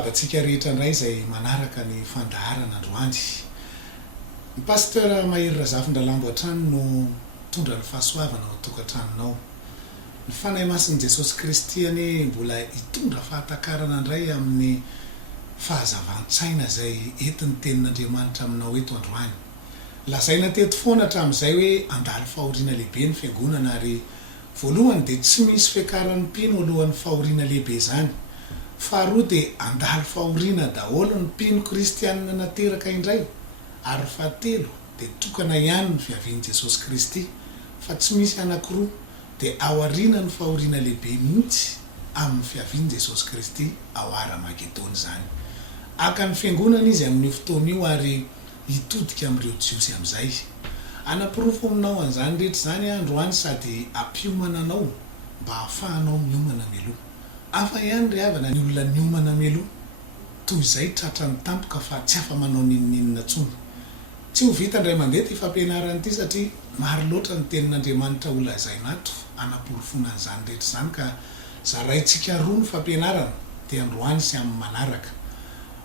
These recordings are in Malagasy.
tabatsika rehetra indray izay manaraka ny fandaharana androany. Ny pasteur Mahery Razafin-Dralambo an-trano no tondra ny fahasoavana ao tokantranonao. Ny fanahy masin'i Jesosy Kristy any mbola hitondra fahatakarana indray amin'ny fahazavan-tsaina izay entiny tenin'Andriamanitra aminao eto androany. Lazaina teto foana hatramin'izay hoe handalo fahoriana lehibe ny fiangonana ary voalohany dia tsy misy fiakaran'ny Mpino alohan'ny fahoriana lehibe izany. Faharoa dia handalo fahoriana daholo ny Mpino Kristianina Nateraka Indray. Ary fahatelo dia tokana ihany ny fiavian'i Jesosy Kristy fa tsy misy anankiroa dia ao aoriana ny fahoriana lehibe mihitsy amin'ny fiavian'i Jesosy Kristy ao Ara-Magedona izany. Aka ny fiangonana izy amin'io fotoana io ary hitodika amin'ireo jiosy amin'izay. Ana-porofo aminao an'izany rehetra izany androany sady ampiomana anao mba hahafahanao miomana meloha. Hafa ihany ry havana ny olona miomana meloha toy izay tratra ny tampoka fa tsy afa manao ninninina tsony. Tsy ho vita indray mandeha ty fampianarana ity satria maro loatra ny tenin'Andriamanitra ho lazaina ato ana-porofona an'izany rehetra izany ka zaraintsika roa ny fampianarana dia androany sy amin'ny manaraka.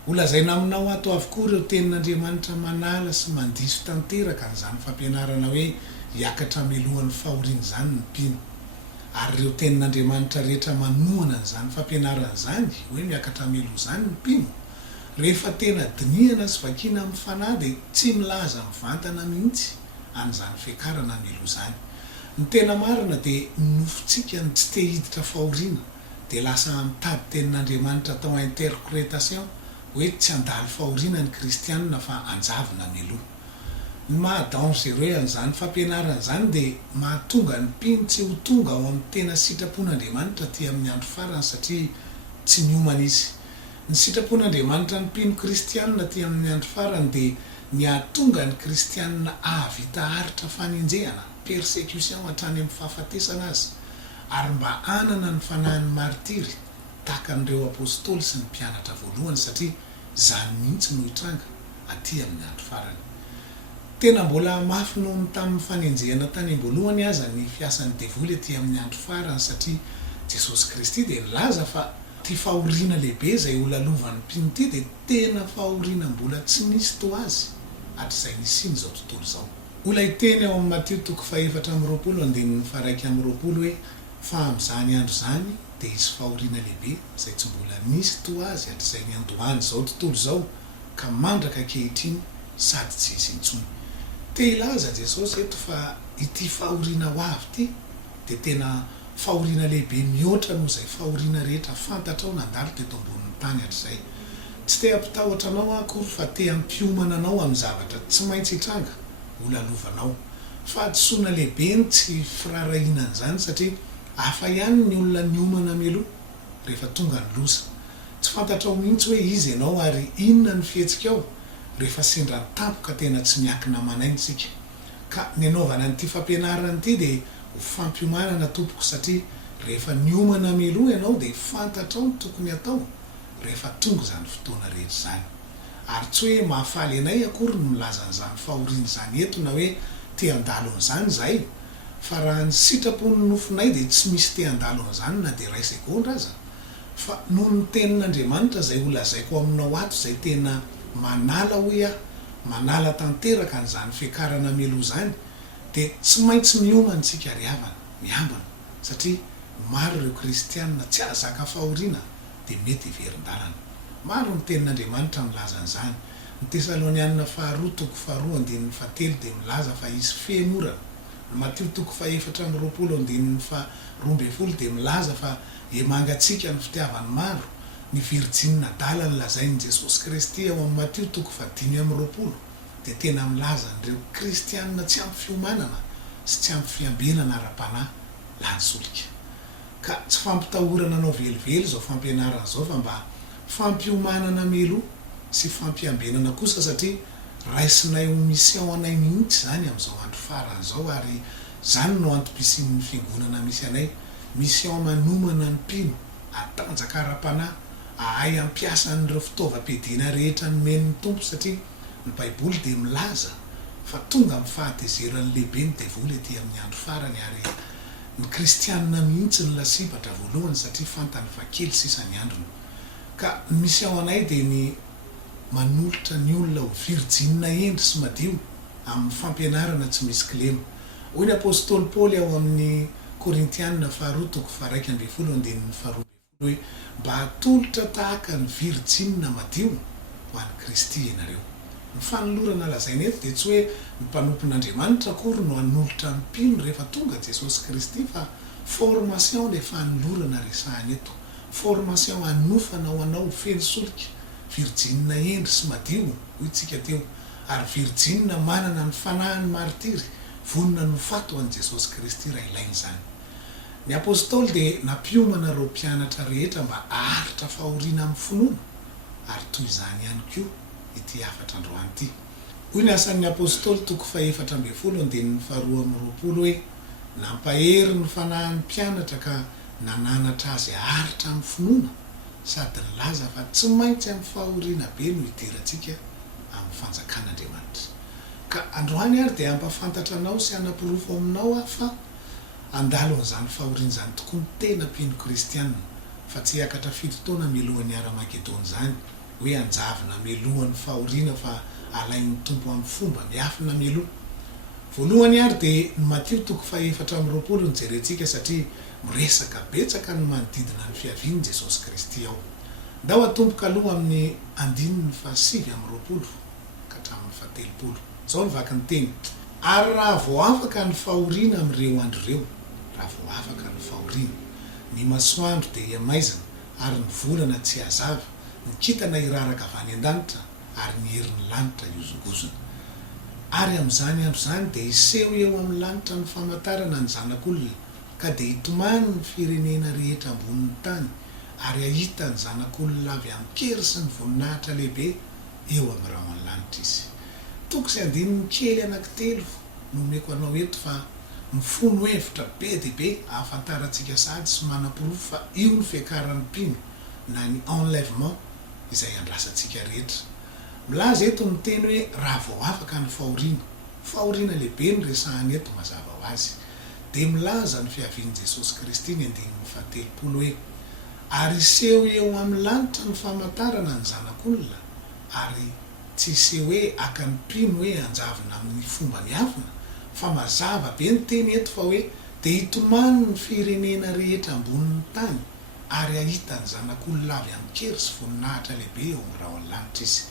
Ho lazaina aminao ato avokoa ireo tenin'Andriamanitra manala sy mandiso tanteraka n'izany fampianarana hoe hiakatra melohan'ny fahoriana izany ny Mpino. Ary ireo tenin'Andriamanitra rehetra manohana n'izany fampianarana izany hoe miakatra meloha izany ny Mpino. Rehefa tena dinihana sy vakiana amin'ny fanahy dia tsy milaza mivantana mihitsy an'izany fiakarana meloha izany. Ny tena marina dia nofontsika ny tsy te hiditra fahoriana dia lasa mitady tenin'Andriamanitra tao interprétation hoe tsy handalo fahoriana ny kristianina fa hanjavina meloha. Ny maha-dangereux an'izany fampianarana izany dia mahatonga ny Mpino tsy ho tonga ao amin'ny tena sitrapon'Andriamanitra ty amin'ny andro farany satria tsy miomana izy. Ny sitrapon'Andriamanitra ny Mpino kristianina ty amin'ny andro farany dia ny hahatonga ny kristianina ahavita haritra fanenjehana, persécution hatrany amin'ny fahafatesana azy, ary mba hanana ny fanahin'ny martiry tahaka an'ireo apôstôly sy ny mpianatra voalohany satria izany mihitsy no hitranga aty amin'ny andro farany. Tena mbola mafy noho ny tamin'ny fanenjehana tany am-boalohany aza ny fiasan'ny devoly aty amin'ny andro farany satria Jesosy Kristy dia nilaza fa ty fahoriana lehibe izay ho lalovan'ny Mpino ty dia tena fahoriana mbola tsy nisy to azy hatr'izay nisiny izao tontolo izao. Ola hiteny ao amin'ny Mateo 7:20 hoe fa amin'izany andro izany dia hisy fahoriana lehibe izay tsy mbola nisy to azy hatr'izay niandohany izao tontolo izao ka mandraka ankehitriny sady tsy hisy intsony. Te hilaza Jesosy eto fa ity fahoriana ho avy ty dia tena fahoriana lehibe mihoatra noho izay fahoriana rehetra fantatrao nandalo teto ambonin'ny tany hatr'izay. Tsy te hampitahotra anao akory fa te hampiomana anao amin'ny zavatra tsy maintsy hitranga ho lalovanao. Fa adsoina lehibe ny tsy firarahiana an'izany satria hafa ihany ny olona miomana meloha rehefa tonga ny loza. Tsy fantatrao mihitsy hoe izy ianao ary inona ny fihetsika ao rehefa sendra ny tampoka tena tsy miakina manainy sika. Ka ny anaovana n'ity fampianarana ity dia ho fampiomanana tompoko satria rehefa miomana meloha ianao dia fantatrao ny tokony atao rehefa tonga izany fotoana rehetra izany. Ary tsy hoe mahafaly anay akory ny milaza an'izany fahoriana izany eto na hoe te handalo an'izany izahay. Fa raha ny sitrapon'ny nofinay dia tsy misy te handalo an'izany na dia ray sekondra aza. Fa noho ny tenin'Andriamanitra izay ho lazaiko aminao ato izay tena manala hoe manala tanteraka an'izany fiakarana meloha izany dia tsy maintsy miomana tsika ry havana miambina satria maro ireo kristianina tsy ahazaka fahoriana dia mety hiverin-dalana. Maro ny tenin'Andriamanitra milaza an'izany. Ny Tesalonianina 2:2-7 dia milaza fa izy fehmorana. Ny Mateo 4:20 dia milaza fa emangatsika ny fitiavany maro. Ny virjinina dala ny lazain'i Jesosy Kristy ao amin'ny Mateo 5:20 dia tena milaza n'ireo kristianina tsy ampy fiomanana sy tsy ampy fiambenana ara-panahy lany solika. Ka tsy fampitahorana anao velively izao fampianarana izao fa mba fampiomanana meloha sy fampiambenana kosa satria raisinay ho mission anay mihitsy izany amin'izao andro farany izao ary izany no antom-pisian'ny fiangonana misy anay. Mission manomana ny Mpino atanjaka ara-panahy ahay ampiasa an'ireo fitaovam-piadiana rehetra nomen'ny tompo satria ny Baiboly dia milaza fa tonga amin'ny fahatezeran'ny lehibe ny devoly aty amin'ny andro farany ary ny kristianina mihitsy ny lasipatra voalohany satria fantany fa kely sisa ny androny. ka misy ao anay dia ny manolotra ny olona ho virjina endry sy madio amin'ny fampianarana tsy misy kilema. Hoy ny apôstôly Paoly ao amin'ny Korintianina 2:12 hoe mba hatolotra tahaka ny virjina madio ho an'ny Kristy ianareo. Ny fanolorana lazaina eto dia tsy hoe ny mpanompon'Andriamanitra akory no hanolotra ny mpino rehefa tonga Jesosy Kristy, fa formation le fanolorana resahana eto. Formation hanofana ho anao feno solika, virjina endry sy madio hoy tsika teo, ary virjina manana ny fanahiny martiry, vonona no fato an Jesosy Kristy raha ilainy zany. Ny apôstôly dia nampiomana reo mpianatra rehetra mba aharitra fahoriana amin'ny finoana, ary toy izany ihany koa ity afatra androany ity. Hoy ny asan'ny apôstôly 2:12 hoe nampahery ny fanahin'ny mpianatra ka nananatra azy aharitra amin'ny finoana, sady nilaza fa tsy maintsy amin'ny fahoriana be no hidirantsika amin'ny fanjakan'Andriamanitra. Ka androany ary dia ampafantatra anao sy hanapirofo aminao fa andalo an'izany fahoriana izany tokoa ny tena mpino kristianina, fa tsy hiakatra fito taona mialohan'ny ara-Makedôna zany hoe anjavina mialohan'ny fahoriana fa alain'ny tompo amin'ny fomba miafina mialoha. Voalohany ary dia ny Mateo 4:20 no jerentsika, satria miresaka betsaka ny manodidina ny fiaviany Jesosy Kristy ao. Ndao atomboka aloha amin'ny 7:20 ka hatramin'ny 7. Zao ny vaky ny teny: ary raha vao afaka ny fahoriana amin'ireo andro ireo, raha vao afaka ny fahoriana, ny masoandro dia hiamaizana ary ny volana tsy hazava, ny kintana hiraraka avy any an-danitra ary ny herin'ny lanitra hiozongozona. Ary amin'izany andro zany dia hiseho eo amin'ny lanitra ny famantarana ny zanak'olona, ka dia hitomany ny firenena rehetra ambonin'ny tany, ary ahita ny zanak'olona avy amin'ny kery sy ny voninahitra lehibe eo amin'ny rahon'ny lanitra izy. Toko sy andininy kely anankitelo no omeko anao eto, fa mifono hevitra be dia be ahafantarantsika sady sy manam-porofo fa io ny fiakaran'ny mpino na ny enlèvement izay andrasantsika rehetra. Milaza eto ny teny hoe raha vao afaka ny fahoriana lehibe ny resahany eto mazava ho azy. Dia milaza ny fiavian'i Jesosy Kristy ny 7 hoe ary iseho eo amin'ny lanitra ny famantarana ny zanak'olona, ary tsy iseho hoe aka ny mpino hoe anjavina amin'ny fomba miafina, fa mazava be ny teny eto fa hoe dia hitomany ny firenena rehetra ambonin'ny tany, ary ahita ny zanak'olona avy amin'ny kery sy voninahitra lehibe eo amin'ny rahon'ny lanitra izy.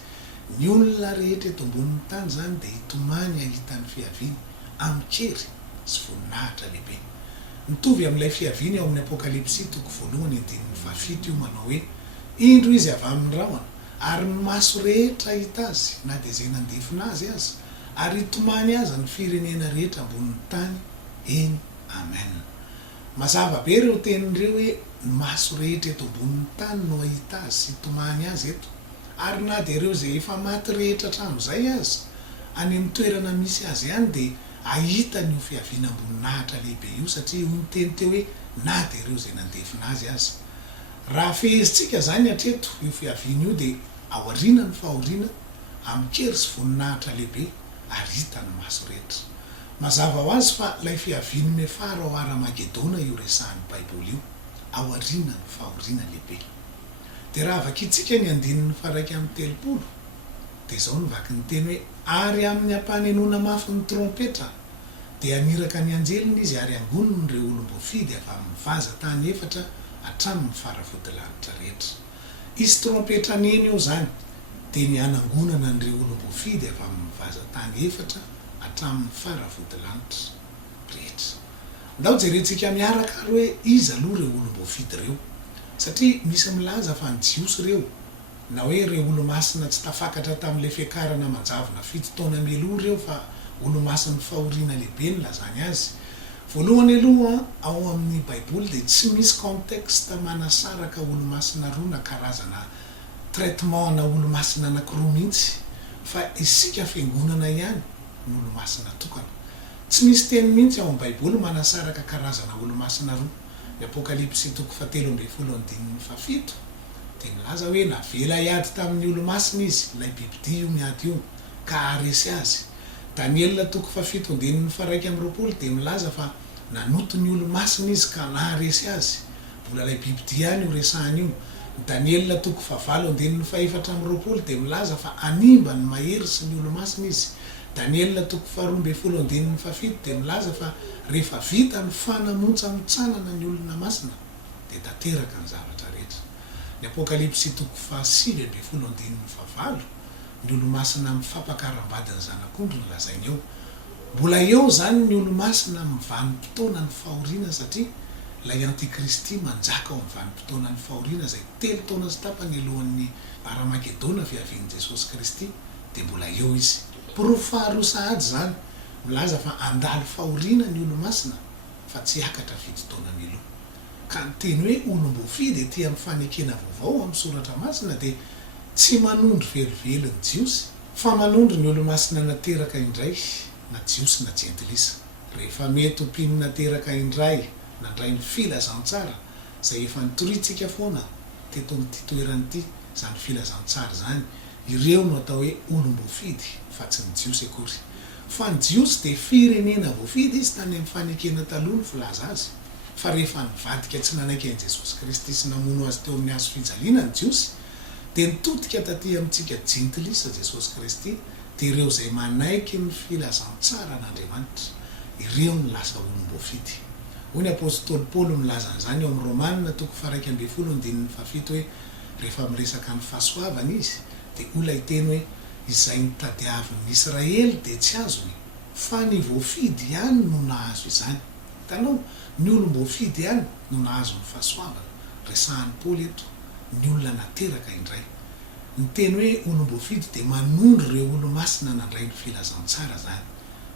Ny olona rehetra eto ambonin'ny tany zany dia hitomany ahita ny fiaviany amin'ny kery sy voninahitra lehibe. Mitovy amin'ilay fiaviany ao amin'ny Apokalipsy 1:7 io manao hoe indro izy avy amin'ny rahona, ary ny maso rehetra hita azy na dia izay nandefina azy aza, ary hitomany aza ny firenena rehetra ambonin'ny tany. Eny, amen. Mazava be ireo tenin'ireo hoe ny maso rehetra eto ambonin'ny tany no ahita azy sy hitomany azy eto, ary na dia ireo izay efa maty rehetra hatramin'izay aza any amin'ny toerana misy azy ihany dia ahita ny fiaviana amboninahitra lehibe io, satria hoy ny teny teo hoe na dia ireo izay nandefina azy aza. Raha fehezintsika zany hatreto io fiaviana io dia aoriana ny fahoriana amin'ny kery sy voninahitra lehibe, ary hita ny maso rehetra. Mazava ho azy fa ilay fiaviany mefara ao ara-Magedôna io resahan'ny Baiboly io, aoriana ny fahoriana lehibe. Dia raha vakitsika ny 9:30 dia zao ny vaky ny teny hoe ary amin'ny ampanenona mafy ny trompetra dia aniraka ny anjeliny izy, ary angoniny ireo olom-bofidy avy amin'ny vaza tany efatra hatramin'ny faravodilanitra rehetra. Izy trompetra neny eo zany dia ny anangonana n'ireo olom-bofidy avy amin'ny vaza tany efatra hatramin'ny faravodilanitra rehetra. Ndao jerentsika miaraka ary hoe iza aloha ireo olom-bofidy ireo, satria misy milaza fa ny jiosy ireo, na hoe ireo olo-masina tsy tafakatra tamin'ilay fiakarana manjavona 7 taona mialoha ireo, fa olo-masin'ny fahoriana lehibe ny lazany azy. Voalohany aloha ao amin'ny Baiboly dia tsy misy contexte manasaraka olo-masina roa na karazana traitement na olo-masina anankiroa mihitsy, fa isika fiangonana ihany ny olo-masina tokana. Tsy misy teny mihitsy ao amin'ny Baiboly manasaraka karazana olo-masina roa. Ny Apokalipsy 3:7 dia milaza hoe navela hiady tamin'ny olo-masina izy, ilay bibidia io miady io, ka aresy azy. Daniel 7:1 dia milaza fa nanoto ny olo-masina izy ka naharesy azy, mbola ilay bibidia ihany io resahany io. Daniel toko 7:24 dia milaza fa animba ny mahery sy ny olo-masina izy. Daniel toko 12:17 dia milaza fa rehefa vita ny fanamontsy mitsanana ny olona masina dia tanteraka ny zavatra rehetra. Ny Apokalipsy toko 7:19 ny olo-masina mifampakaram-bady ny zanak'ondry ny lazainy eo. Mbola eo zany ny olo-masina mivanim-potoana ny fahoriana satria lay antikristy manjaka ao amin'ny vanim-potoana ny fahoriana zay 3 taona sy tapany alohan'ny Aramageddona fiavian'i Jesosy Kristy dia mbola eo izy. Porofo faharoa sahady zany milaza fa andalo fahoriana ny olo-masina fa tsy hiakatra 7 taona miloha. Ka ny teny hoe olom-boafidy ety amin'ny fanekena vaovao amin'ny soratra masina dia tsy manondro velively ny jiosy fa manondro ny olo-masina nateraka indray na jiosy na jentilisa. Rehefa mety ho mpino nateraka indray nandray ny filazantsara zay efa nitoritsika foana teto amin'ity toerana ity, zany filazantsara zany ireo no atao hoe olom-boafidy fa tsy ny jiosy akory. Fa ny jiosy dia firenena voafidy izy tany amin'ny fanekena taloha ny filaza azy. Fa rehefa nivadika tsy nanaiky an'i Jesosy Kristy sy namono azy teo amin'ny hazo fijaliana ny jiosy dia nitodika taty amintsika jentilisa Jesosy Kristy dia ireo zay manaiky ny filazantsara n'Andriamanitra ireo ny lasa olom-boafidy. Hoy ny apôstôly Paoly milaza an'izany eo amin'ny Romanina toko 1:17 hoe rehefa miresaka ny fahasoavana izy dia olona hiteny hoe izay nitadiavin'ny Israely dia tsy azony fa ny voafidy ihany no nahazo izany. Hitanao, ny olom-boafidy ihany no nahazo ny fahasoavana. Resahan'ny Paoly eto ny olona nateraka indray. Ny teny hoe olom-boafidy dia manondro ireo olo-masina nandray ny filazantsara zany.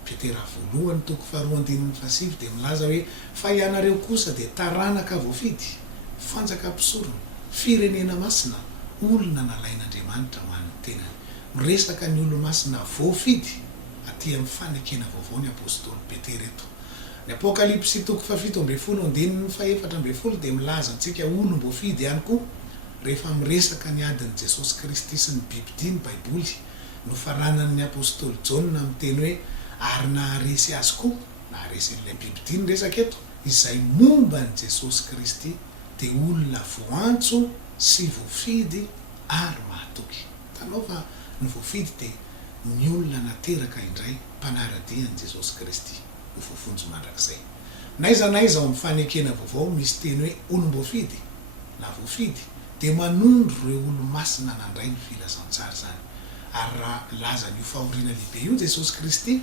Petera voalohany toko 2:7 dia milaza hoe fa ianareo kosa dia taranaka voafidy, fanjakam-pisorona, firenena masina, olona nalain'Andriamanitra ho an'ny tenany. Miresaka ny olo-masina voafidy aty amin'ny fanekena vaovao ny apôstôly Petera eto. Ny Apokalipsy toko 7:14 dia milaza antsika olom-boafidy ihany koa rehefa miresaka ny adin'i Jesosy Kristy sy ny bibity ny Baiboly. Nofaranan'ny apôstôly Jaona miteny hoe ary naharesy azy koa, naharesy ilay bibity ny resaka eto, izay momba ny Jesosy Kristy dia olona voantso sy voafidy ary mahatoky. Tanao fa ny voafidy dia ny olona nateraka indray mpanaradian'i Jesosy Kristy ho voafonjy mandrakizay. Naiza ao amin'ny fanekena vaovao misy teny hoe olom-boafidy na voafidy dia manondro ireo olo-masina nandray ny filazantsara zany. Ary raha laza ny fahoriana lehibe io Jesosy Kristy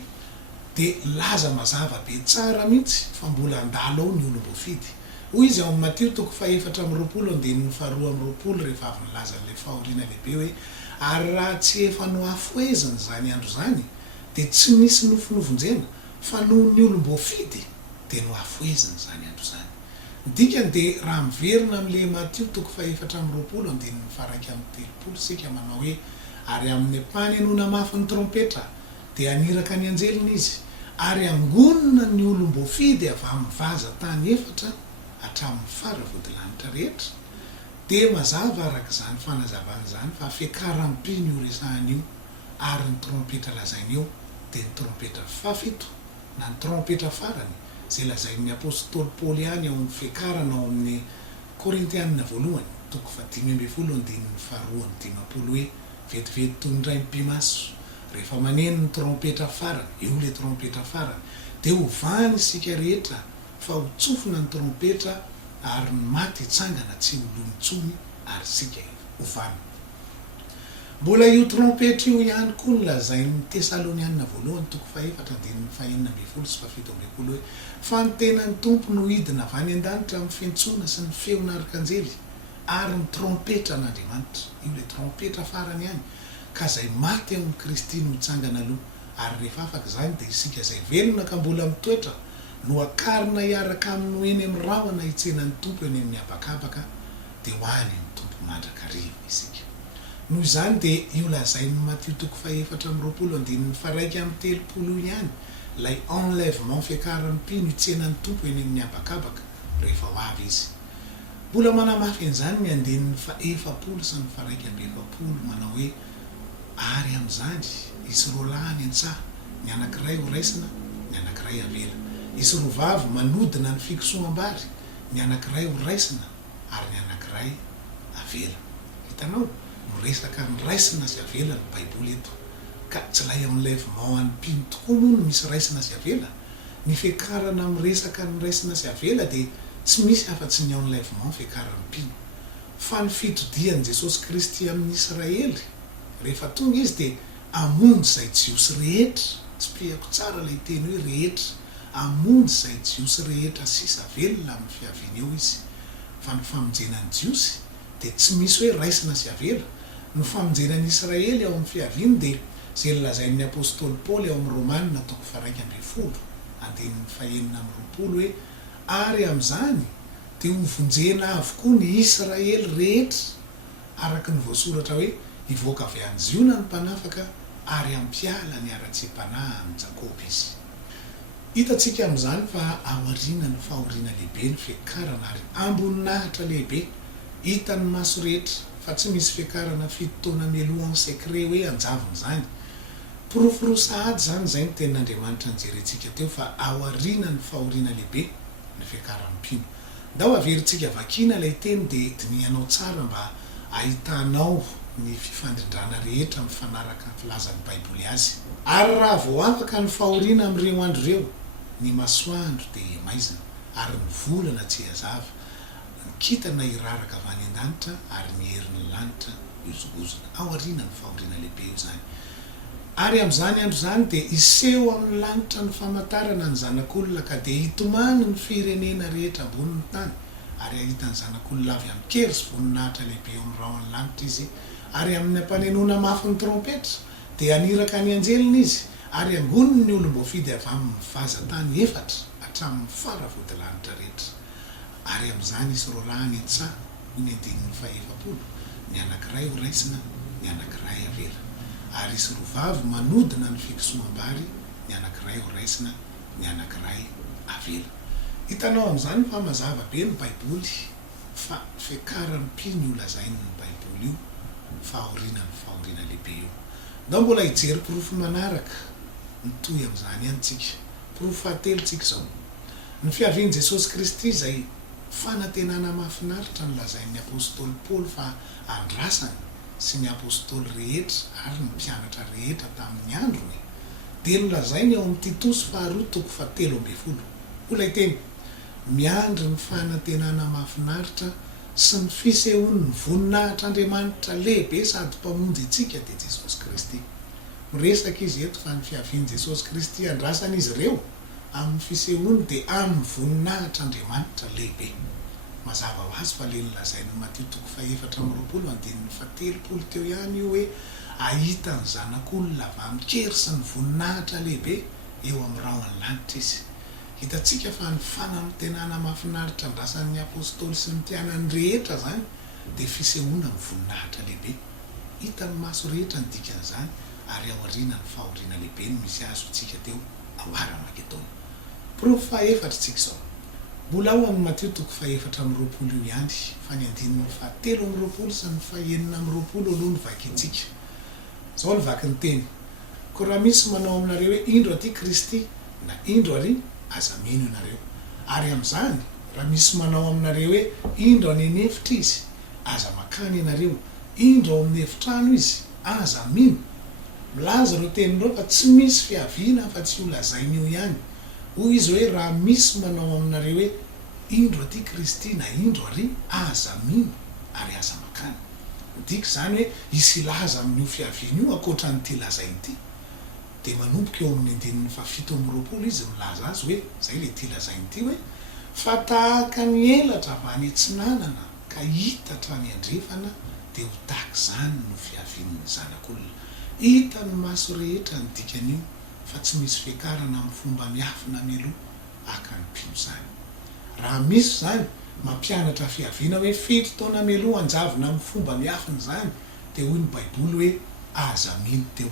dia laza mazava be tsara mihitsy fa mbola andalo ao ny olom-boafidy. Hoy izy ao amin'ny Mateo toko 4:2 rehefa avy nilaza n'ilay fahoriana lehibe hoe ary raha tsy efa noafoezina zany andro zany dia tsy nisy nofonovonjena fa noho ny olom-boafidy dia noafoezina zany andro zany. Dikany dia raha miverina amin'ilay Mateo toko 4:1-3 sika manao hoe ary amin'ny mpanenona mafy ny trompetra dia aniraka ny anjeliny izy ary angonina ny olom-boafidy avy amin'ny vaza tany efatra hatramin'ny faravodilanitra rehetra. Dia mazava arak'izany fanazavana zany fa fiakaram-piny io resahana io ary ny trompetra lazainy eo dia ny trompetra fafito na ny trompetra farany zay lazain'ny apôstôly Paoly ihany ao amin'ny fiakarana ao amin'ny Korintianina voalohany toko 10:2-5 hoe vetivety toy ny ray mpimaso rehefa maneno ny trompetra farany, eo le trompetra farany dia ho vany isika rehetra fa ho tsofina ny trompetra ary ny maty hitsangana tsy holonitsony ary sika ho vany. Mbola io trompetra io ihany koa ny lazain'ny Tesalonianina voalohany toko 4:5-7 hoe fa ny tenan'ny tompo no hidina avy any an-danitra amin'ny fiantsoana sy ny feon'arkanjely ary ny trompetra n'Andriamanitra, io le trompetra farany ihany, ka zay maty amin'ny Kristy no hitsangana aloha. Ary rehefa afaka zany dia isika zay velona ka mbola mitoetra no akarina hiaraka amin'ny eny amin'ny rahona hitsenan'ny tompo eny amin'ny habakabaka dia ho any ny tompo mandrakariva isika. Noho izany dia io lazain'ny Mateo toko 4:1-3 ihany lay enlèvement fiakaran'ny mpino hitsenan'ny tompo eny amin'ny habakabaka rehefa ho avy izy. Mbola manamafy an'izany ny andinin'ny 700 sy ny 170 manao hoe ary amin'izany isy roa lahy ny an-tsaha, ny anankiray ho raisina, ny anankiray avela. Isy roa vavy manodina ny fikosoam-bary, ny anankiray ho raisina ary ny anankiray avela. Hitanao miresaka ny raisina sy avela ny baiboly eto, ka tsy lay amin'ilay vao an'ny Mpino tokoa moa no misy raisina sy avela. Ny fiakarana miresaka ny raisina sy avela dia tsy misy afa-tsy ny ao amin'ilay vao fiakaran'ny Mpino, fa ny fitodian'i Jesosy Kristy amin'ny Israely rehefa tonga izy dia amonjy izay jiosy rehetra. Tsy pihako tsara ilay teny hoe rehetra, amonjy izay jiosy rehetra sisa velona amin'ny fiaviana eo izy. Fa ny famonjenan'ny jiosy dia tsy misy hoe raisina sy avela. Ny famonjenan'ny Israely ao amin'ny fiaviany dia izay lazain'ny apôstôly Paoly ao amin'ny Romanina 1:20, andinin'ny 4:20 hoe ary amin'izany dia hovonjena avokoa ny Israely rehetra, araka ny voasoratra hoe hivoaka avy any Ziona ny mpanafaka ary ampiala ny ara-tsim-panahy amin'ny Jakoba izy. Hitantsika amin'izany fa aoriana ny fahoriana lehibe ny fiakarana ary amboninahitra lehibe hitan'ny maso rehetra, fa tsy misy fiakarana fitotoana mialohan'ny sekret hoe anjavin'izany. Porofo roa sahady zany izay ny tenin'Andriamanitra nijerentsika teo fa aoriana ny fahoriana lehibe ny fiakaran'ny Mpino. Ndao averintsika vakina ilay teny dia dinihanao tsara mba ahitanao ny fifandrindrana rehetra mifanaraka ny filazan'ny baiboly azy. Ary raha vao afaka ny fahoriana amin'ireo andro ireo, ny masoandro dia maizina ary ny volana tsy hazava, ny kintana iraraka avy any an-danitra ary ny herin'ny lanitra iozogozona. Aoriana ny fahoriana lehibe io zany. Ary amin'izany andro zany dia iseho amin'ny lanitra ny famantarana ny zanak'olona ka dia hitomany ny firenena rehetra ambonin'ny tany, ary ahita ny zanak'olona avy amin'ny kery sy voninahitra lehibe eo amin'ny rahon'ny lanitra izy, ary amin'ny ampanenona mafy ny trompetra dia aniraka ny anjeliny izy, ary angoniny ny olom-boafidy avy amin'ny vazan-tany 4 hatramin'ny faravodilanitra rehetra. Ary amin'izany izy roalahany entsa ny andinin'ny 70, ny anankiray ho raisina, ny anankiray avela. Ary izy rovavy manodina ny fikisoam-bary, ny anankiray ho raisina, ny anankiray avela. Hitanao amin'izany fa mazava be ny baiboly, fa fiakaran'ny Mpino io lazainy ny baiboly io, fahoriana lehibe io. Ndao mbola hijery porofo manaraka mitohy amin'izany ihany tsika. Porofo fahatelo tsika izao. Ny fiavian'i Jesosy Kristy izay fanantenana mahafinaritra ny lazain'ny apôstôly Paoly fa andrasany sy ny apôstôly rehetra ary ny mpianatra rehetra tamin'ny androny, dia nolazainy ao amin'ny Titosy 2:7. Olay teny miandry ny fanantenana mahafinaritra sy ny fisehoan'ny voninahitr'Andriamanitra lehibe sady mpamonjy itsika dia Jesosy Kristy. Miresaka izy eto fa ny fiavian'i Jesosy Kristy andrasany izy ireo amin'ny fisehoany dia amin'ny voninahitr'Andriamanitra lehibe. Mazava ho azy fa le nolazainy Mateo 4:20 teo ihany io hoe ahita ny zanak'olona avy amin'ny kery sy ny voninahitra lehibe eo amin'ny rahon'ny lanitra izy. Hitantsika fa ny fanantenana mahafinaritra andrasan'ny apôstôly sy ny tianany rehetra zany dia fisehoana ny voninahitra lehibe. Hitan'ny maso rehetra ny dikan'izany, ary aoriana ny fahoriana lehibe no misy azo tsika teo awara makedona. Porofo 4 tsika izao. Mbola ao amin'ny Mateo 4:20 io ihany, fa ny andinin'ny 7:20 sy ny 9:20 aloha ny vakintsika. Zao ny vaky ny teny: ko raha misy manao aminareo hoe indro aty Kristy na indro ary aza mino ianareo. Ary amin'izany raha misy manao aminareo hoe indro any anefitra izy aza makany ianareo, indro ao amin'ny efitrano izy aza mino. Milaza ireo teninireo fa tsy misy fiaviana fa tsy ho lazainy io ihany. Hoy izy hoe raha misy manao aminareo hoe indro aty Kristy na indro ary aza mino ary aza makany. Dika zany hoe isy ilaza amin'io fiaviana io akoatra n'ity lazainy ity. Dia manomboka eo amin'ny 7:20 izy milaza azy hoe zay le ty lazainy ity hoe fa tahaka ny elatra avy any antsinanana ka hitatra ny andrefana dia ho tahaka izany no fiavian'ny zanak'olona. Hita ny maso rehetra ny dikan'io fa tsy misy fiakarana amin'ny fomba miafina mialoha aka ny Mpino zany. Raha misy zany mampianatra fiaviana hoe 7 taona mialoha anjavina amin'ny fomba miafina zany, dia hoy ny baiboly hoe aza mino teo.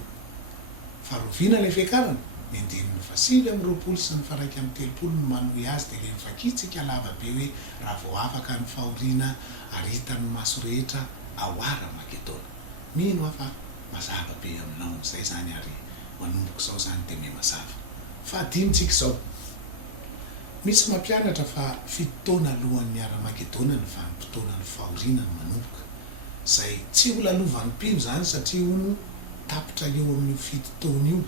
Faharoviana ilay fiakarana, ny 7:20 sy ny 1:30 no manohy azy, dia ilay mivakitsika lava be hoe raha vao afaka ny fahoriana ary hitan'ny maso rehetra awara makedona. Mino afa mazava be aminao izay zany, ary manomboka izao zany dia mazava. Fa dintsika izao. Misy mampianatra fa 7 taona alohan'ny ara-makedona ny vanim-potoana ny fahoriana no manomboka. zay tsy ho lalovan'ny mpino zany satria ono tapitra eo amin'ny fito taona io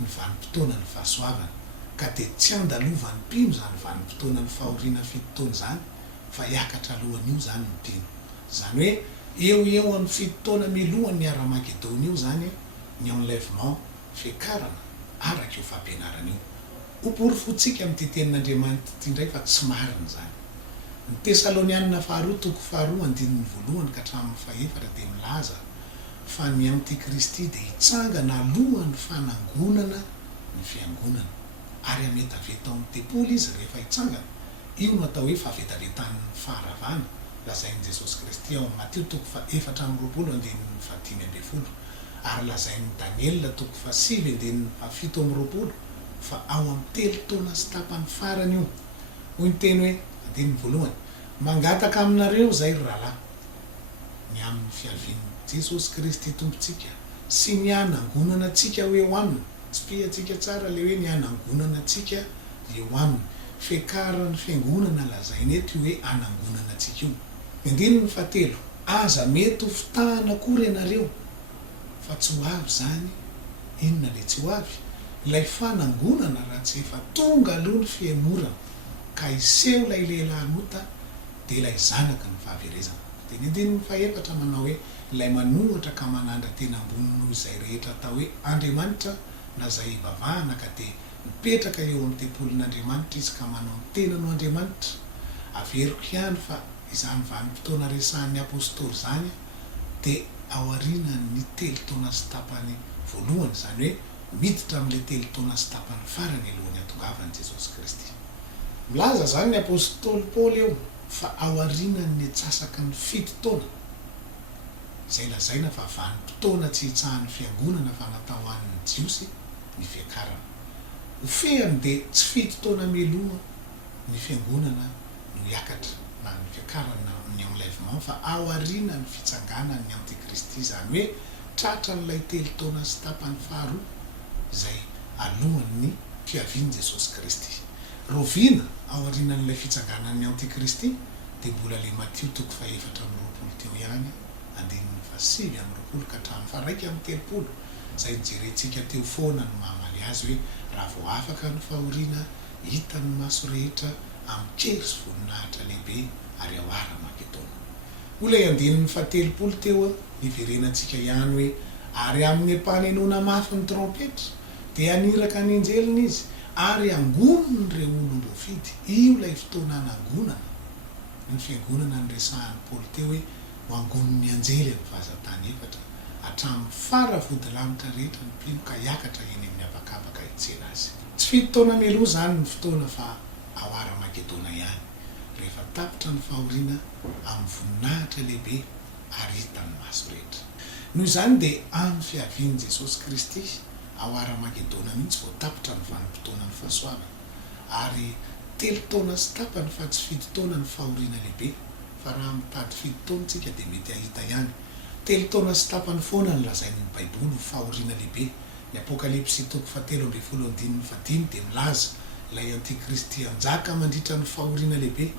ny vanim-potoana ny fahasoavana ka de tsy andalovan'ny mpino zany vanim-potoana ny fahoriana fito taona zany fa hiakatra alohan'io zany ny mpino zany hoe eo amin'ny fito taona milohany ny ara-Magedôna io zany ny enlèvement fiakarana araka io fampianarana io ho porofotsika amin'ity tenin'Andriamanitra ity ndray fa tsy marina zany. Ny Tesalonianina faharoa toko faharoa andininy voalohany ka hatramin'ny fahaefatra de milaza fa ny Antikristy de hitsangana alohan'ny fanangonana ny fiangonana ary hameta aveta amin'ny tempoly izy rehefa hitsangana. Io no atao hoe fahavetavetan'ny faharavana lazain'i Jesosy Kristy ao amin'ny Mateo toko fahaefatra amby roapolo andininy fahadimy amby folo ary lazain'i Daniela toko fahasivy andininy fahafito amby roapolo fa ao amin'ny telo taona sy tapany farany io. Hoy ny teny hoe andininy voalohany mangataka aminareo zay rahalahy ny amin'ny fiavian'i Jesosy Kristy tompontsika sy ny anangonana antsika hoe ho aminy tsy piatsika tsara le hoe ny anangonana antsika eo aminy fiakaran'ny fiangonana lazainy eto hoe anangonana antsika io. Andininy fahatelo aza mety ho fitahana akory ianareo fa tsy ho avy zany inona le tsy ho avy ilay fanangonana raha tsy efa tonga aloha ny fiemorana ka iseho lay lehilahy de ilay zanaka ny fahaverezana. De ny andininy fahaefatra manao hoe ilay manohatra ka manandra tena ambony noho izay rehetra atao hoe Andriamanitra na zay ivavahana ka de mipetraka eo amin'ny tempolin'Andriamanitra izy ka manao ny tenano Andriamanitra. Averiko ihany fa izany vanim-potoana resahan'ny apôstôly zany de aorianan'ny telo taona sy tapany voalohany zany hoe miditra amin'ilay telo taona sy tapany farany alohan'ny hatongavan'i Jesosy Kristy. Milaza zany ny apôstôly Paoly eo fa aorianan'ny atsasaky ny fito taona zay lazaina fa vanim-potoana tsy hitsahan'ny fiangonana fa natao hoan'ny jiosy ny fiakarana. Ofehany de tsy fito taona mialoha ny fiangonana no hiakatra na ny fiakarana amin'ny enlèvement fa aorianan'ny fitsanganan'ny Antikristy zany hoe tratra n'ilay telo taona sy tapany faharoa zay alohan'ny fiavian'i Jesosy Kristy. Rovina aorianan'ilay fitsanganan'ny Antikristy de mbola le Mateo toko fahaefatra amby roapolo teo ihany andininy fahasivy amby roapolo ka hatramin'ny faraiky amby telopolo zay nijerentsika teo foana no mamaly azy hoe raha vao afaka ny fahoriana hitan'ny maso rehetra amin'ny kely sy voninahitra lehibe ary ao ara-Magedôna. Ho lay andininy fahatelopolo teo niverenantsika ihany hoe ary amin'ny ampanenoana mafy ny trompetra de aniraka ny anjeliny izy ary angonony ireo olom-boafidy. Io lay fotoana anangonana ny fiangonana ny resahan'ny Paoly teo hoe ho angonon'ny anjely amin'ny fahazatany efatra hatramin'ny faravodilanitra rehetra ny mpino ka hiakatra eny amin'ny habakabaka hitsena azy. Tsy fito taona mialoha zany ny fotoana fa ao ara-Magedôna ihany rehefa tapitra ny fahoriana amin'ny voninahitra lehibe ary hitan'ny maso rehetra. Noho izany de amin'ny fiavian'i Jesosy Kristy ao ara-Magedôna mihitsy vao tapitra ny vanim-potoana ny fahasoavana ary telo taona sy tapany fa tsy fito taona ny fahoriana lehibe fa raha mitady fito taona tsika de mety ahita ihany. Telo taona sy tapany foana ny lazain'ny Baiboly fahoriana lehibe. Ny Apokalipsy toko fahatelo amby folo andininy fadimy de milaza ilay Antikristy anjaka mandritra ny fahoriana lehibe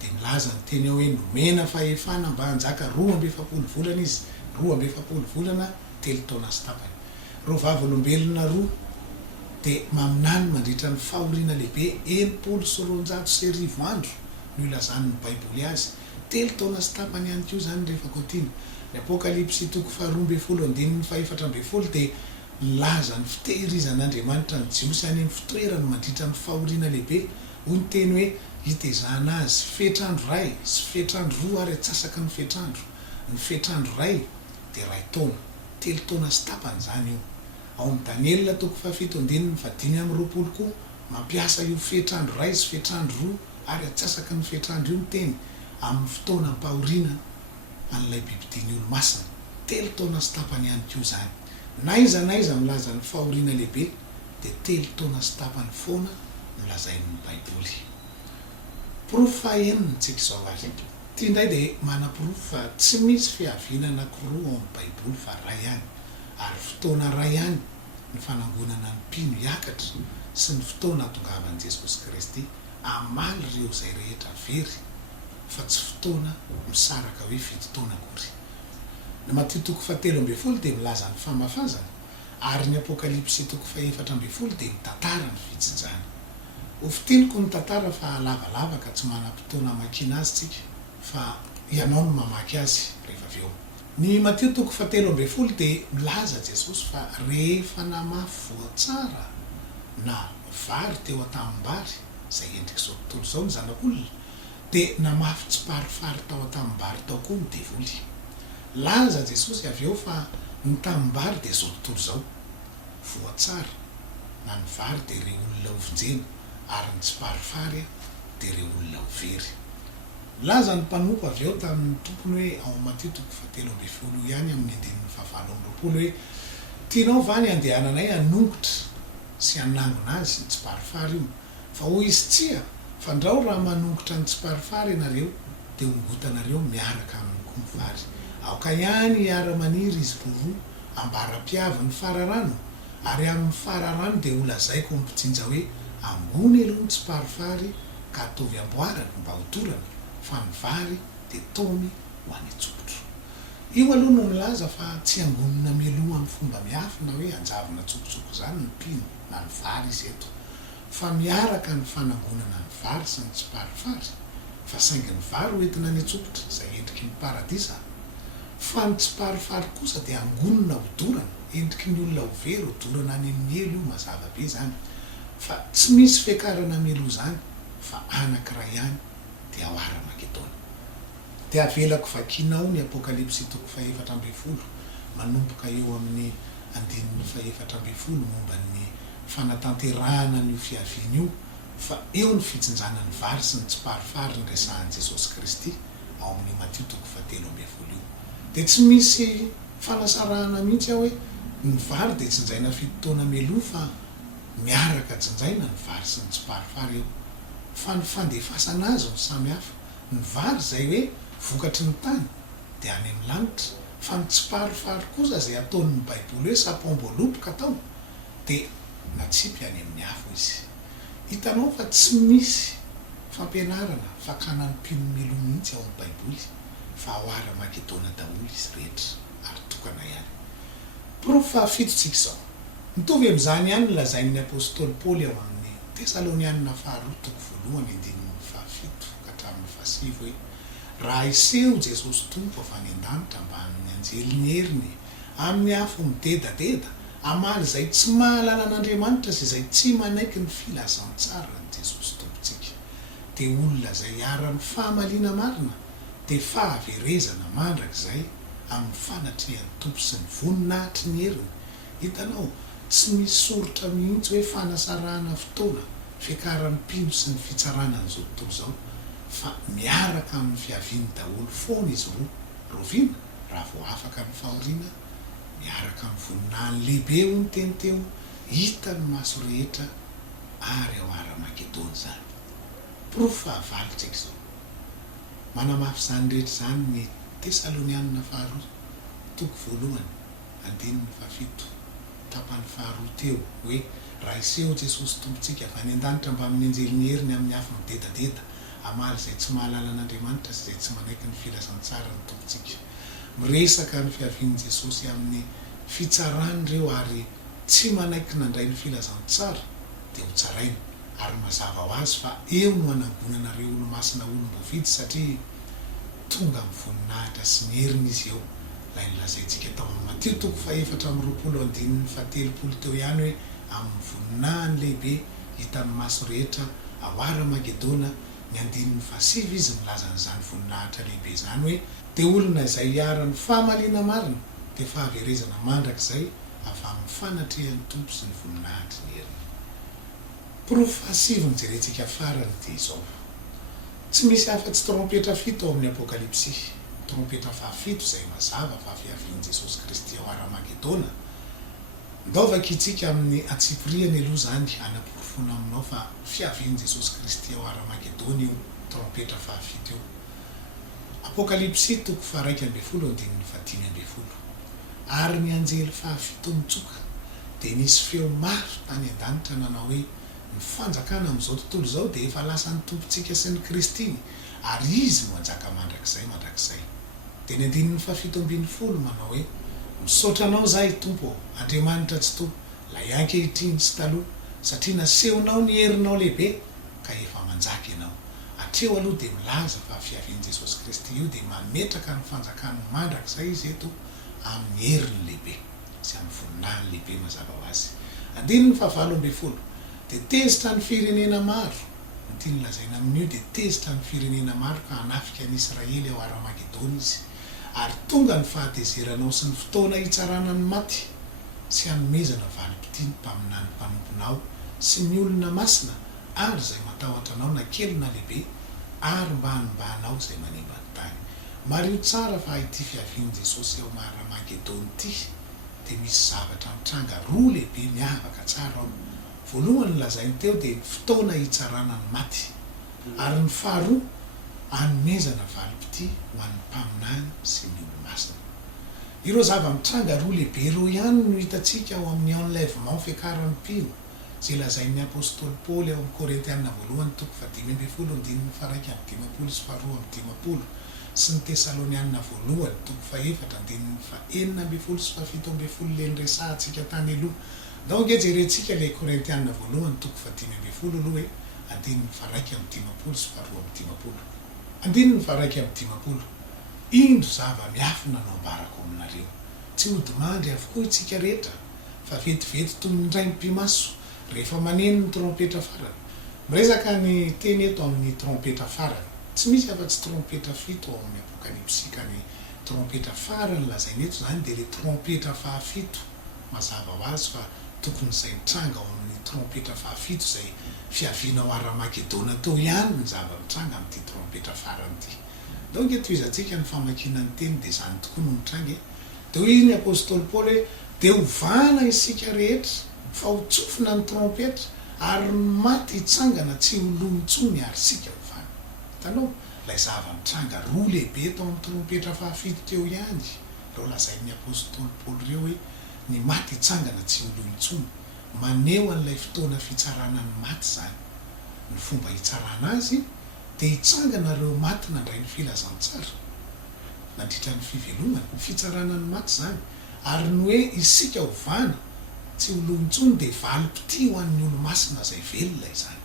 de milaza ny teny ao hoe nomena fahefana mba hanjaka 12 volana izy 12 volana telo taona sy tapany. Ro vavolombelona roa de maminany mandritra ny fahoriana lehibe 700 sy 1,000 andro no ilazan'ny Baiboly azy. Telo taona sy tapany ihany koa zany rehefa kontiny. Ny Apokalipsy toko faharoa amby folo andininy fahaefatra amby folo de milaza ny fitehirizan'Andriamanitra ny jiosy any amin'ny fitoerany mandritra ny fahoriana lehibe. Hoy ny teny hoe hitezana azy fetrandro ray sy fetrandro roa ary atsasaky ny fetrandro. Ny fetrandro ray de 2 taona, telo taona sy tapany zany io. Ao amin'ny Daniela toko fahafito andininy fadimy amby roapolo koa mampiasa io fetrandro ray sy fetrandro roa ary atsasaky ny fetrandro io ny teny amin'ny fotoana ampahoriana an'ilay bibitiany olo masina. Telo taona sy tapany ihany koa zany. Naiza milaza ny fahoriana lehibe de telo taona sy tapany foana no lazain'ny Baiboly. Porofo fahaenina tsika izao azy. Ty indray de mana-porofo fa tsy misy fiaviana anankiroa ao amin'ny Baiboly fa ray ihany ary fotoana ray ihany ny fanangonana ny mpino hiakatra sy ny fotoana hatongavan'i Jesosy Kristy amaly ireo zay rehetra very fa tsy fotoana misaraka hoe fito taona akory. ny Matio toko 7:12 dia milaza ny famafazana, ary ny Apokalipsy toko 4:12 dia mitantara ny fitsinjana. Ho fitiniko ny tantara fa lavalava ka tsy manam-potoana hamakiana azy tsika, fa ianao no mamaky azy rehefa avy eo. Ny Matio toko 7:12 dia milaza Jesosy fa rehefa namafy voatsara na vary teo an-tanimbary, izay endrika izao tontolo izao ny zanak'olona, dia namafy tsy parifary tao an-tanimbary tao koa ny devoly. Laza Jesosy avy eo fa ny tanimbary dia izao tontolo izao, voatsara na ny vary dia ireo olona hovinjena, ary ny tsy parifary dia ireo olona hovery. Laza ny mpanompo avy eo tamin'ny tompony hoe ao Matio toko 7:12 ihany amin'ny 9:20 hoe tianao va ny andehananay hanongotra sy hanangona azy ny tsy parifary io, fa hoy izy tsia fa ndrao raha manongotra ny tsy parifary ianareo dia ongotanareo miaraka amin'ny komivary. Aoka ihany hiara-maniry izy boroa ambara-piava ny fararano, ary amin'ny fararano dia holazaiko mpitsinja hoe ambony aloha ny tsy parifary ka atovy amboarany mba hodorana, fa ny vary dia taony ho any tsokotro. Io aloha no milaza fa tsy angonina mialoha amin'ny fomba miafina hoe anjavona tsokotsoko izany ny mpino na ny vary izy eto, fa miaraka ny fanangonana ny vary sy ny tsy parifary, fa saingy ny vary hoentina any tsokotra izay endriky ny paradisa, fa ny tsy parifary kosa dia angonina hodorana, endriky ny olona hovery hodorana any amin'ny elo io mazava be izany, fa tsy misy fiakarana mialoha izany, fa anankiray ihany dia ao Ara-Magedona. Dia avelako vakianao ny Apokalipsy toko 4:12 manomboka eo amin'ny 4:12 momba ny fanatanterahana ny fiaviana io, fa eo ny fitsinjanany vary sy ny tsy parifary ny resahan'i Jesosy Kristy ao amin'ny Matio toko 7:12 io. Dia tsy misy fanasarahana mihitsy aho hoe ny vary dia tsinjaina fitotoana mialoha, fa miaraka tsinjaina ny vary sy ny tsy parifary eo, fa ny fandefasana azy ny samy hafa. Ny vary izay hoe vokatry ny tany dia any amin'ny lanitra, fa ny tsy parifary kosa izay ataon'ny Baiboly hoe sapam-boaloboka tao dia natsipy any amin'ny afo izy. Hitanao fa tsy misy fampianarana fakana ny mpino mialoha mihitsy ao amin'ny Baiboly, fa ao Ara-Magedona daholo izy rehetra ary tokana ihany. Porofo fahafitotsika izao mitovy amin'izany ihany lazain'ny apôstôly Paoly ao amin'ny Tesalonianina 2:7-7 hoe raha iseho Jesosy tompo avy any an-danitra mba amin'ny anjeliny heriny amin'ny afo midedadeda, amaly izay tsy mahalala an'Andriamanitra sy izay tsy manaiky ny filazantsara ny Jesosy tompontsika, dia olona izay ara-ny fahamaliana marina dia fahaverezana mandrakizay amin'ny fanatrehan'ny tompo sy ny voninahitry ny heriny. Hitanao tsy misy soritra mihitsy hoe fanasarahana fotoana, fiakaran'ny mpino sy ny fitsarana n'izao tontolo izao, fa miaraka amin'ny fiaviany daholo foana izy roviana raha vao afaka ny fahoriana, miaraka amin'ny voninahiny lehibe ho ny teny teo, hita ny maso rehetra ary ao Ara-Magedona izany. Porofo fahavalitra izao manamafy izany rehetra izany ny Tesalonianina 2:1-7 tapany 2 teo hoe raha iseho Jesosy tompontsika avy any an-danitra mba amin'ny anjeliny heriny amin'ny afo midedadeda, amaly izay tsy mahalala an'Andriamanitra sy izay tsy manaiky ny filazantsara ny tompontsika. Miresaka ny fiavian'i Jesosy amin'ny fitsarany ireo ary tsy manaiky nandray ny filazantsara dia ho tsaraina, ary mazava ho azy fa eo no anangonana ireo olo-masina olom-boavidy, satria tonga amin'ny voninahitra sy ny heriny izy eo. Ilay nilazaintsika tao amin'ny Matio toko 4:20-7 teo ihany hoe amin'ny voninahiny lehibe hitan'ny maso rehetra ao Ara-Magedona. Ny 7 izy milaza n'izany voninahitra lehibe izany hoe dia olona izay hiara-ny fahamaliana marina dia fahaverezana mandrakizay avy amin'ny fanatrehan'ny tompo sy ny voninahitry ny heriny. Porofo 7 jerentsika farany dia izao. Tsy misy afa-tsy trompetra 7 ao amin'ny Apokalipsy, trompetra 7 izay mazava fa fiavian'i Jesosy Kristy ao Ara-Magedona. Ndaovaka itsika amin'ny atsipiriany aloha izany anaporofona aminao fa fiavian'i Jesosy Kristy ao Ara-Magedona io trompetra 7 io. Apokalipsy toko 1:1-5. Ary ny anjely 7 mitsoka dia nisy feo mafy tany an-danitra nanao hoe ny fanjakana amin'izao tontolo izao dia efa lasan'ny tompontsika sy ny Kristiny, ary izy no anjaka mandrakizay. dia ny andininy fafitombiny folo manao hoe misaotranao zahay tompo Andriamanitra tsy to lay ankehitriny sy taloha satria nasehonao ny herinao lehibe ka efa manjaka ianao atreo aloha dia milaza fa fiavian'i Jesosy Kristy io dia mametraka ny fanjakany mandrakizay izy eto amin'ny heriny lehibe sy amin'ny voninahiny lehibe mazava ho azy. Andininy fahavalo amby folo dia tezitra ny firenena maro ny tiany lazaina amin'io dia tezitra ny firenena maro ka hanafika ny Israely ao Ara-Magedona izy ary tonga ny fahatezeranao sy ny fotoana hitsarana ny maty sy hanomezana valim-potiany mpaminany mpanomponao sy ny olona masina ary izay matahotra anao na kely na lehibe ary mba hanimbanao izay manimba ny tany. Mario tsara fa ity fiavian'i Jesosy ao Ara-Magedona ity dia misy zavatra mitranga roa lehibe miavaka tsara ao. Voalohany lazainy teo dia fotoana hitsarana ny maty ary ny faharoa hanomezana valim-poti ho an'ny mpaminany sy ny olo-masina. Ireo zava-mitranga roa lehibe ireo ihany no hitantsika ao amin'ny enlèvement fiakaran'ny Mpino izay lazain'ny apôstôly Paoly ao amin'ny Korintianina voalohany toko 5:1-5:10 sy 2:10 sy ny Tesalonianina voalohany toko 4:4-4 sy 7:7 le niresahantsika tany aloha. Donc jerentsika ilay Korintianina voalohany toko 5:10 aloha hoe 1:5-10 sy 2:10. 1:5-10 indro zava-miafina no ambarako aminareo tsy ho dimandry avokoa itsika rehetra fa vetivety toy ny Indray mpimaso rehefa maneno ny trompetra farany. Miresaka ny teny eto amin'ny trompetra farany tsy misy afa-tsy trompetra fito ao amin'ny apokalipsika ny trompetra farany lazainy eto zany dia le trompetra fahafito mazava ho azy fa tokony izay mitranga ao amin'ny trompetra fahafito izay fiaviana ao Ara-Magedona teo ihany ny zava-mitranga amin'ity trompetra farany ity. Donc eto izantsika ny famakina ny teny dia izany tokoa no mitranga dia hoy izy ny apôstôly Paoly hoe dia hovana isika rehetra fa ho tsofina ny trompetra ary maty hitsangana tsy ho lo intsony ary sika hovana. Hitanao ilay zava-mitranga roa lehibe tao amin'ny trompetra fahafito teo ihany ireo lazain'ny apôstôly Paoly ireo hoe ny maty hitsangana tsy ho lo intsony maneho an'ilay fotoana fitsarana ny maty zany. Ny fomba hitsarana azy dia hitsangana ireo maty nandray ny filazantsara nandritra ny fivelomana ny fitsarana ny maty zany ary ny hoe isika hovana tsy ho lo intsony dia valim-poti ho an'ny olo-masina izay velona izany.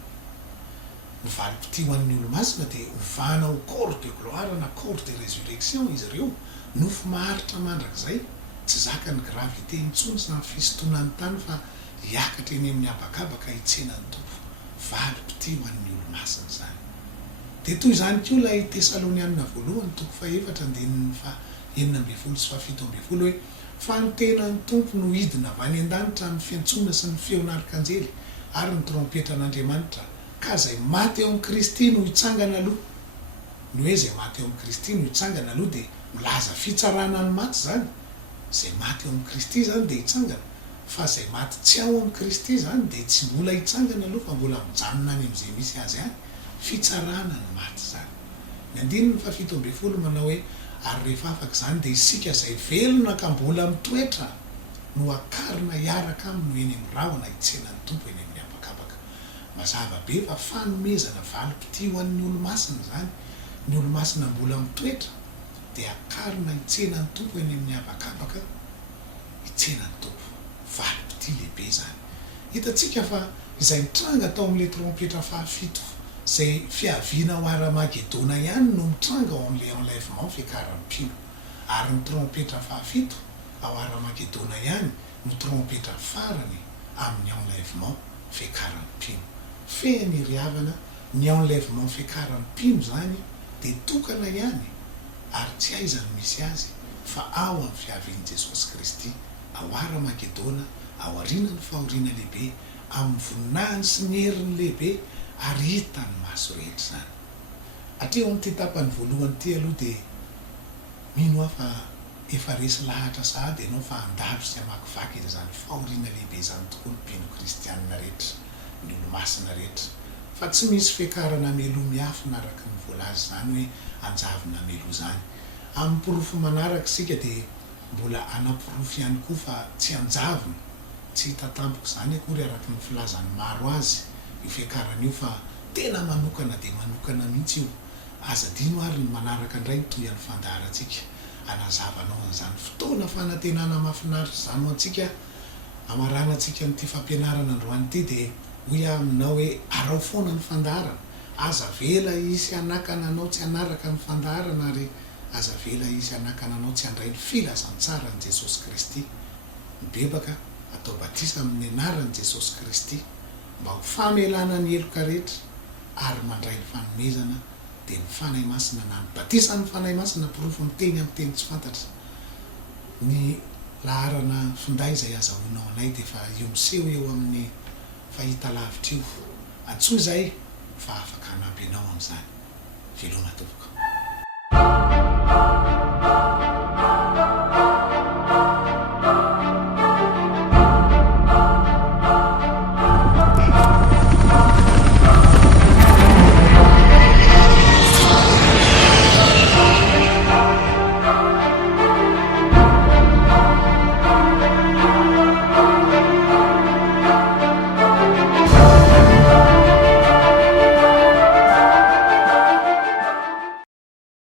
Ny valim-poti ho an'ny olo-masina dia hovana au corps de gloire na corps de résurrection izy ireo nofo maharitra mandrakizay tsy zaka ny gravité intsony sy ny fisotonan'ny tany fa hiakatra eny amin'ny habakabaka hitsenan'ny tompo. Valim-poti ho an'ny olo-masina izany. Dia toy izany koa ilay Tesalonianina voalohany toko 4:4-7 sy 7 hoe fa ny tenan'ny tompo no hidina avy any an-danitra amin'ny fiantsona sy ny feon'arkanjely ary ny trompetra an'Andriamanitra ka izay maty eo amin'ny Kristy no hitsangana aloha. Ny hoe izay maty eo amin'ny Kristy no hitsangana aloha dia milaza fitsarana ny maty zany. Izay maty eo amin'ny Kristy zany dia hitsangana fa izay maty tsy ao amin'ny Kristy zany dia tsy mbola hitsangana aloha fa mbola mijanona any amin'izay misy azy any. Fitsarana ny maty zany. Ny 7:10 manao hoe ary rehefa afaka izany dia isika izay velona ka mbola mitoetra no akarina hiaraka aminy eny amin'ny rahona hitsenan'ny tompo eny amin'ny habakabaka. Mazava be fa fanomezana valim-poti ho an'ny olo-masina zany. Ny olo-masina mbola mitoetra dia akarina hitsenan'ny tompo eny amin'ny habakabaka hitsenan'ny tompo. Valim-poti lehibe zany. Hitantsika fa izay mitranga tao amin'ilay trompetra fahafito izay fiaviana ao Ara-Magedona ihany no mitranga ao amin'ilay enlèvement fiakaran'ny Mpino ary ny trompetra fahafito ao Ara-Magedona ihany no trompetra farany amin'ny enlèvement fiakaran'ny Mpino. Fehany riavana ny enlèvement fiakaran'ny Mpino zany dia tokana ihany ary tsy aizany misy azy fa ao amin'ny fiavian'i Jesosy Kristy ao Ara-Magedona ao aorian'ny Fahoriana Lehibe amin'ny voninahiny sy ny heriny lehibe ary hita ny maso rehetra zany. Atreo amin'ity tapany voalohany ity aloha dia mino aho fa efa resy lahatra sahady ianao fa handalo sy hamakivaky izany fahoriana lehibe zany tokoa ny mpino kristianina rehetra, ny olo-masina rehetra. Fa tsy misy fiakarana melo miafina araka ny voalazy zany hoe anjavina melo zany. Amin'ny porofo manaraka sika dia mbola anaporofo ihany koa fa tsy anjavina, tsy tatampoka zany akory araka ny filazany maro azy io fiakarana io fa tena manokana dia manokana mihitsy io. Aza dino ary ny manaraka indray toy ny fandaharantsika. anazavanao an'izany fotoana fanantenana mahafinaritra izany ho antsika amarana antsika n'ity fampianarana androany ity dia hoy aminao hoe arao foana ny fandaharana, aza vela isy anakana anao tsy hanaraka ny fandaharana ary aza vela isy anakana anao tsy handray ny filazantsara ny Jesosy Kristy. Mibebaka atao batisa amin'ny anaran'i Jesosy Kristy mba ho famelana ny heloka rehetra ary mandray ny fanomezana dia ny fanahy masina na ny batisa ny fanahy masina porofo miteny amin'ny teny tsy fantatra. Ny laharana finday izay azahoanao anay dia fa io miseho eo amin'ny fahita lavitra io. Antsoa izay fa afaka hanampy anao amin'izany. Veloma tompoko.